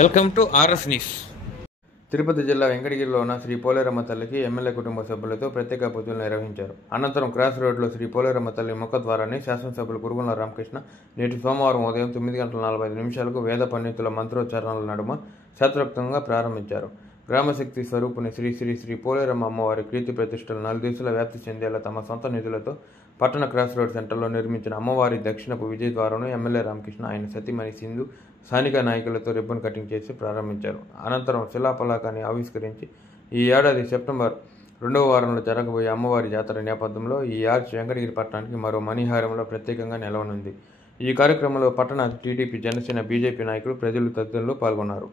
Welcome to RS news. Tirupati జిల్లా వెంకటగిరిలో ఉన్న శ్రీ పోలేరమ్మ తల్లికి ఎమ్మెల్యే కుటుంబ సభ్యులతో ప్రత్యేక పూజలు నిర్వహించారు. అనంతరం క్రాస్ రోడ్లో శ్రీ పోలేరమ్మ తల్లి ముఖద్వారాన్ని శాసనసభ్యులు కురుగుల రామకృష్ణ నేటి సోమవారం ఉదయం 9:45 వేద పండితుల మంత్రోచ్చారణల నడుమ శాస్త్రోక్తంగా ప్రారంభించారు. గ్రామశక్తి స్వరూపుని శ్రీ శ్రీ శ్రీ పోలేరమ్మ అమ్మవారి కీర్తి ప్రతిష్టలు 4 దిశల వ్యాప్తి చెందేలా తమ సొంత నిధులతో పట్టణ క్రాస్ రోడ్ సెంటర్లో నిర్మించిన అమ్మవారి దక్షిణపు విజయ ద్వారాను ఎమ్మెల్యే రామకృష్ణ, ఆయన సతీమణి సింధు స్థానిక నాయకులతో రిబ్బన్ కటింగ్ చేసి ప్రారంభించారు. అనంతరం శిలాఫలకాన్ని ఆవిష్కరించి ఈ ఏడాది సెప్టెంబర్ 2వ వారంలో జరగబోయే అమ్మవారి జాతర నేపథ్యంలో ఈ ఆర్చ్ వెంకటగిరి పట్టణానికి మరో మణిహారంలో ప్రత్యేకంగా నిలవనుంది. ఈ కార్యక్రమంలో పట్టణ టీడీపీ, జనసేన, బీజేపీ నాయకులు, ప్రజలు తదితరులు పాల్గొన్నారు.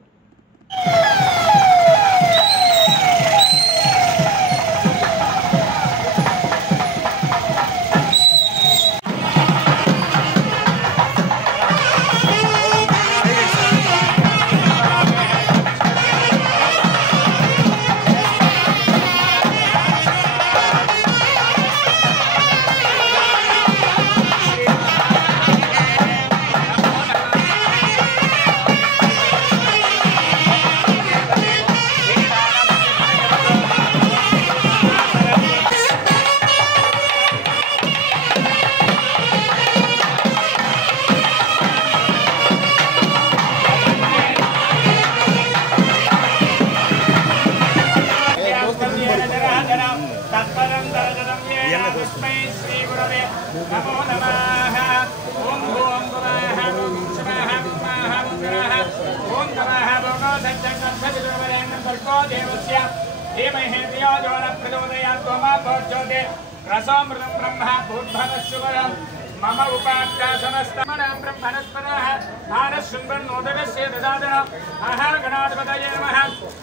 मम उपास्यासनस्तमन ब्रह्मणस्परः भारशृण्वन्नोदरस्य ददादन महागणाधिपतये नमः।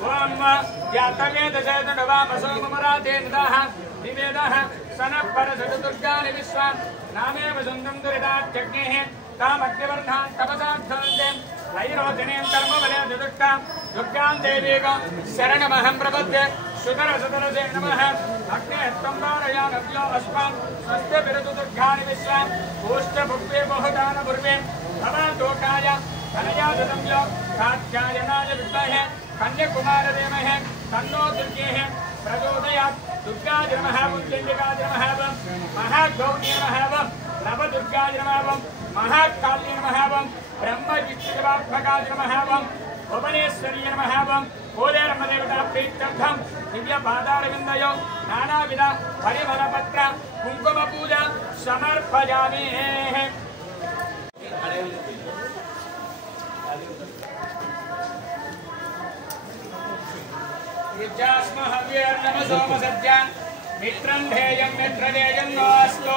ओम यातवेदशेतनवामसो ममराते नदाः निवेदः सनपरसदुर्गानि विश्वा नामेव सुन्दं दुरितात्यग्नेः तामग्निवर्धान् तपसाद्धन्ते वैरोचनीं कर्मबले दुदुष्टां दुर्गां देवीं शरणमहं प्रपद्ये सुतरसुतरसे नमः। अग्नेस्तं वारयानव्यो अस्मान् स्वस्य विरतु दुर्गानि विश्वान् ओष्ठभुक्ते बहुदानपूर्वे भवतोकाय अनया ददम्यो कात्यायनाय विद्महे कन्याकुमारदेमहे तन्नो दुर्गेः प्रचोदयात्। दुर्गाय नमः, चण्डिकाय नमः, महागौर्यै नमः, नवदुर्गाय नमः, महाकाल्यै नमः, ब्रह्मविष्णुदेवात्मकाय नमः, भुवनेश्वर्यै नमः। पोलेरम्मदेवता प्रीत्यर्थं दिव्यपादारविन्दयो नानाविध परिमलपत्र कुङ्कुमपूजा समर्पयामि। मित्रं ध्येयं मित्रदेयं नोऽस्तु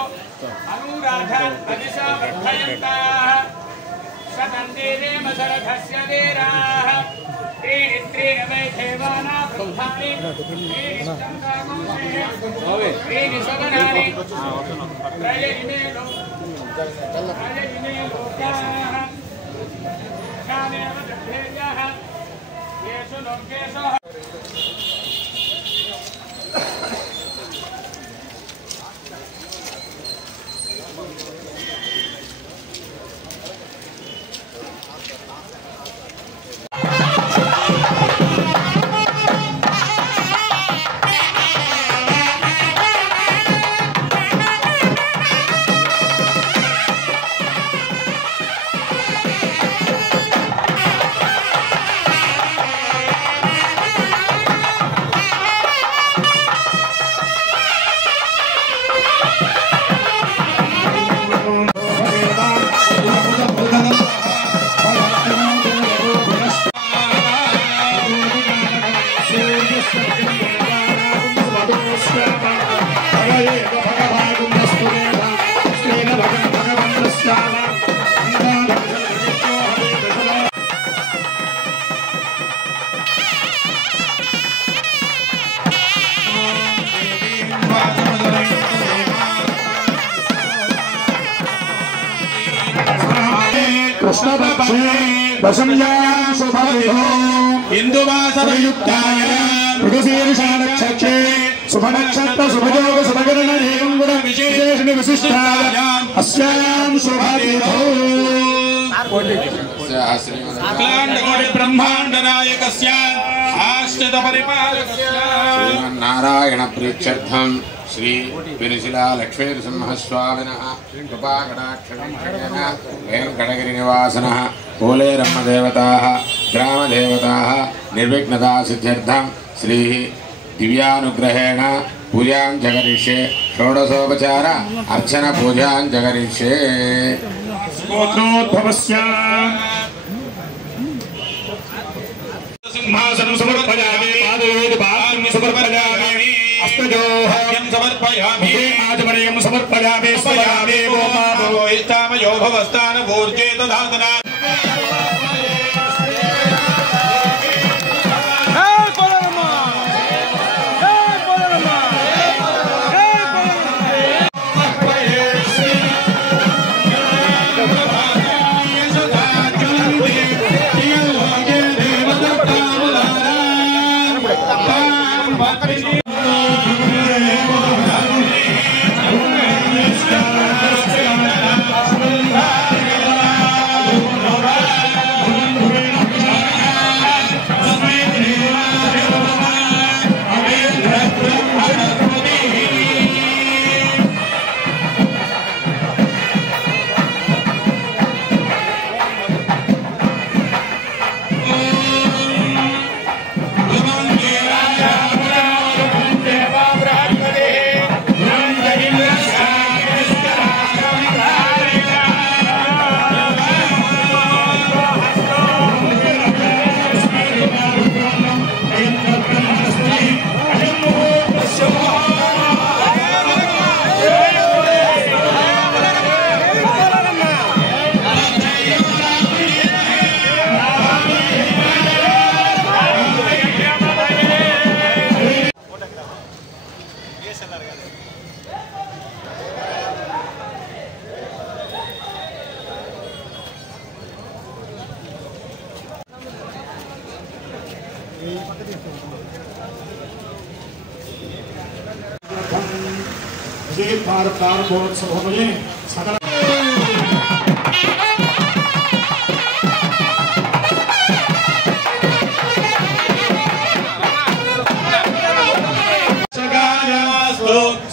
अनुराधान् अदिशा वर्धयन्ताः शतं देवेम शरथस्य वीराः त्रीणि वै देवानां ब्रह्माणि त्रीणि सदनानि त्रय इमे लोकाः ज्ञानेन दग्धेयः येषु लोकेषु कृष्णपक्षे दशम्यां शुभविधो इन्दुवासरयुक्ताय मृगशीर्षानक्षत्रे शुभनक्षत्र शुभयोग शुभगणन एवं गुण विशेषण विशिष्टायाम् अस्यां शुभविधो अखिलांडकोटि ब्रह्मांड नायकस्य आश्रित परिपालकस्य श्रीमन्नारायण प्रीत्यर्थं श्री पिरिशिला लक्ष्मीनृसिंहस्वामिनः कृपाकटाक्षवीक्षणेन वेङ्कटगिरिनिवासनः पोलेरम्मदेवताः ग्रामदेवताः निर्विघ्नता सिद्ध्यर्थं श्री दिव्यानुग्रहेण पूजां जगरिष्ये षोडशोपचार अर्चन पूजां जगरिष्ये गोत्रोद्भवस्य सिंहासनं समर्पयामि पादयोः समर्पयामि अस्तयोः समर्पयामि आचमनीयं समर्पयामि स्वयामि वो इष्टामयो भवस्तान भूर्जे तदातना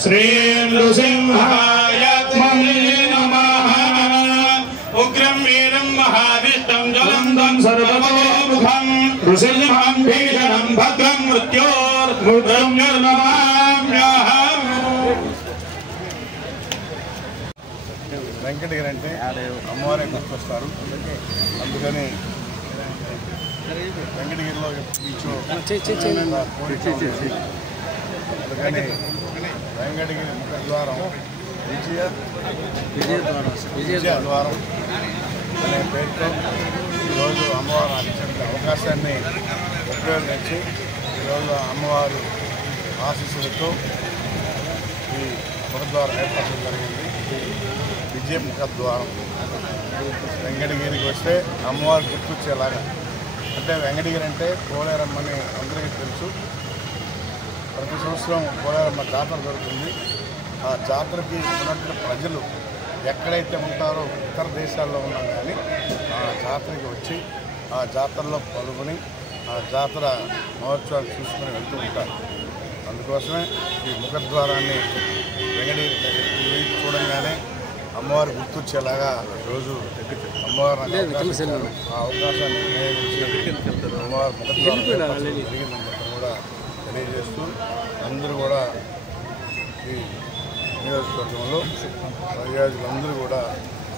श्री नृसिंहाय नमः उग्रं वीरं महाविष्णुं ज्वलन्तं सर्वतोमुखं नृसिंहं भीषणं भद्रं मृत्योर्नमाम्यहम् వెంకటగిరి అంటే అమ్మవారే గుర్తొస్తారు. అందుకని వెంకటగిరిలో అందుకని వెంకటగిరి ముఖద్వారం విజయ ద్వారం అనే పేరుతో ఈరోజు అమ్మవారు అందించిన అవకాశాన్ని ఉపయోగించి ఈరోజు అమ్మవారు ఆశీస్సులతో ఈ ముఖద్వారం ఏర్పడడం జరిగింది. విజయ ముఖద్వారం వెంకటగిరికి వస్తే అమ్మవారు గుర్తొచ్చేలాగా, అంటే వెంకటగిరి అంటే పోలేరమ్మని అందరికీ తెలుసు. ప్రతి సంవత్సరం పోలేరమ్మ జాతర జరుగుతుంది. ఆ జాతరకి ఉన్నటువంటి ప్రజలు ఎక్కడైతే ఉంటారో ఇతర దేశాల్లో ఉన్నా కానీ ఆ జాతరకి వచ్చి ఆ జాతరలో పాల్గొని ఆ జాతర మహోత్సవాలు చూసుకొని వెళ్తూ ఉంటారు. అందుకోసమే ఈ ముఖద్వారాన్ని వెంకటగిరి చూడంగానే అమ్మవారు గుర్తొచ్చేలాగా రోజు అమ్మవారు ఆ అవకాశాన్ని వినియోగించి అమ్మవారు ముఖద్వారం జరిగిందని కూడా తెలియజేస్తూ అందరూ కూడా ఈ నియోజకవర్గంలో ప్రజలందరూ కూడా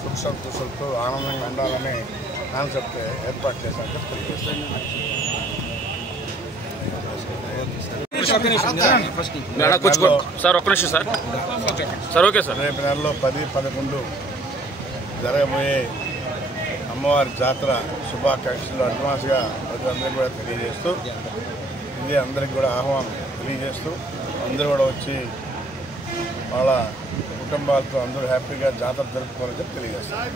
సుఖ సంతోషాలతో ఆనందంగా ఉండాలనే కాన్సెప్ట్ ఏర్పాటు చేశాక రేపు నెలలో 10-11 జరగబోయే అమ్మవారి జాతర శుభాకాంక్షలు అడ్వాన్స్గా ప్రజలందరికీ కూడా తెలియజేస్తూ ఇదే అందరికీ కూడా ఆహ్వానం తెలియజేస్తూ అందరూ కూడా వచ్చి వాళ్ళ కుటుంబాలతో అందరూ హ్యాపీగా జాతర జరుపుకోవాలని తెలియజేస్తారు.